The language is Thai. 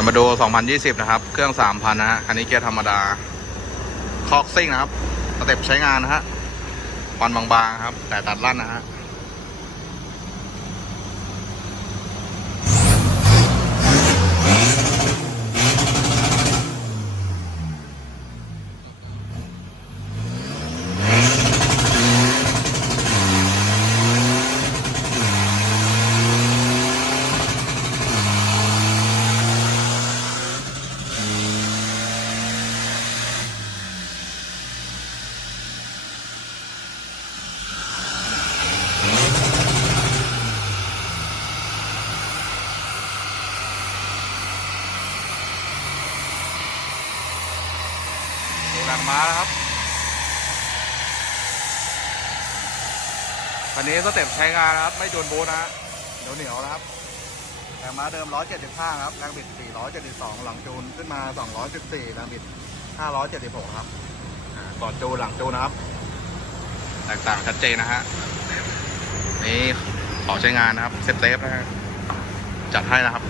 ามาดู 2020 นะครับ เครื่อง 3,000 นะฮะ คันนี้เกียร์ธรรมดา คอกซิ่งนะครับสเต็ปใช้งานนะฮะควันบางๆครับ แต่ตัดลั่นนะฮะ ดูแรงม้านะครับคันนี้สเต็ปใช้งานนะครับ ไม่โดนโบนะฮะเดี๋ยวเหนียวนะครับแรงม้าเดิม 175 ครับ แรงบิด 472 หลังจูนขึ้นมา 214 แรงบิด 576 ครับก่อนจูนหลังจูนนะครับ แตกต่างชัดเจนนะฮะ นี่ขอใช้งานนะครับ เซฟเซฟนะฮะ จัดให้นะครับ